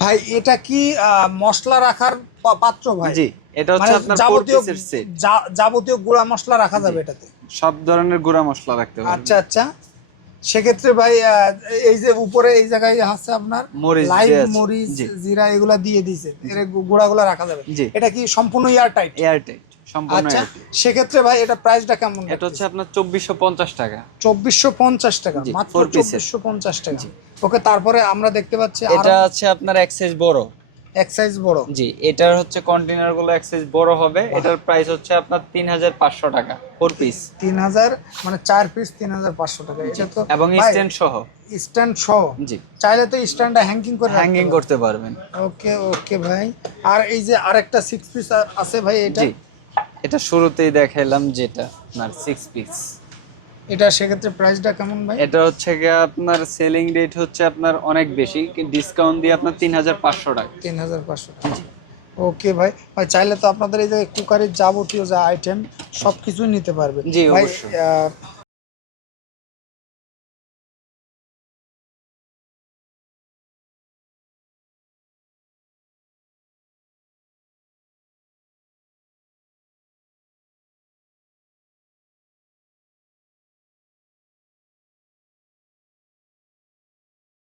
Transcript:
ভাই এটা কি মশলা রাখার পাত্র ভাই? জি, এটা হচ্ছে মানে আপনার 4 যাবতীয় পিসের সেট। যাবতীয় গুঁড়া মশলা রাখা যাবে এটাতে? সব ধরনের গুঁড়া মশলা রাখতে পারবেন। আচ্ছা আচ্ছা, সেক্ষেত্রে ভাই এই যে উপরে এই জায়গায় আছে আপনার মরিচ লাইভ দেয়া আছে। মরিচ জি জিরা এগুলা দিয়ে দিয়েছে, এর গুঁড়াগুলা রাখা যাবে? জি। এটা কি সম্পূর্ণ এয়ার টাইট? এয়ার টাইট, সম্পূর্ণ আচ্ছা, এয়ার টাইট। সেক্ষেত্রে ভাই এটা প্রাইসটা কেমন? এটা হচ্ছে আপনার 2450 টাকা। 2450 টাকা, জি, মাত্র 4 পিসের। 2450 টাকা। জি। ওকে, তারপরে আমরা দেখতে পাচ্ছি এটা আছে আপনার এক সাইজ বড়। এক সাইজ বড়। জি, এটার হচ্ছে কন্টেনার গুলো এক সাইজ বড় হবে। এটার প্রাইস হচ্ছে আপনার 3500 টাকা 4 পিস। 3000 মানে 4 পিস 3500 টাকা। এটা তো এবং ভাই, স্ট্যান্ড সহ। স্ট্যান্ড সহ? জি, চাইলে তো স্ট্যান্ডটা হ্যাঙ্গিং করে হ্যাঙ্গিং করতে পারবেন। ওকে ওকে ভাই। আর এই যে আরেকটা 6 পিস আছে ভাই, এটা? জি, এটা শুরুতেই দেখাইলাম যেটা আপনার 6 পিস। এটা সেক্ষেত্রে প্রাইসটা কেমন ভাই? এটা হচ্ছে গিয়ে আপনার সেলিং রেট হচ্ছে আপনার অনেক বেশি, ডিসকাউন্ট দিয়ে আপনার 3500 টাকা। 3500 টাকা। ওকে ভাই, ভাই চাইলে তো আপনাদের এই যে কুকারের যাবতীয় যা আইটেম সবকিছু নিতে পারবে জি, ভাই। অবশ্যই।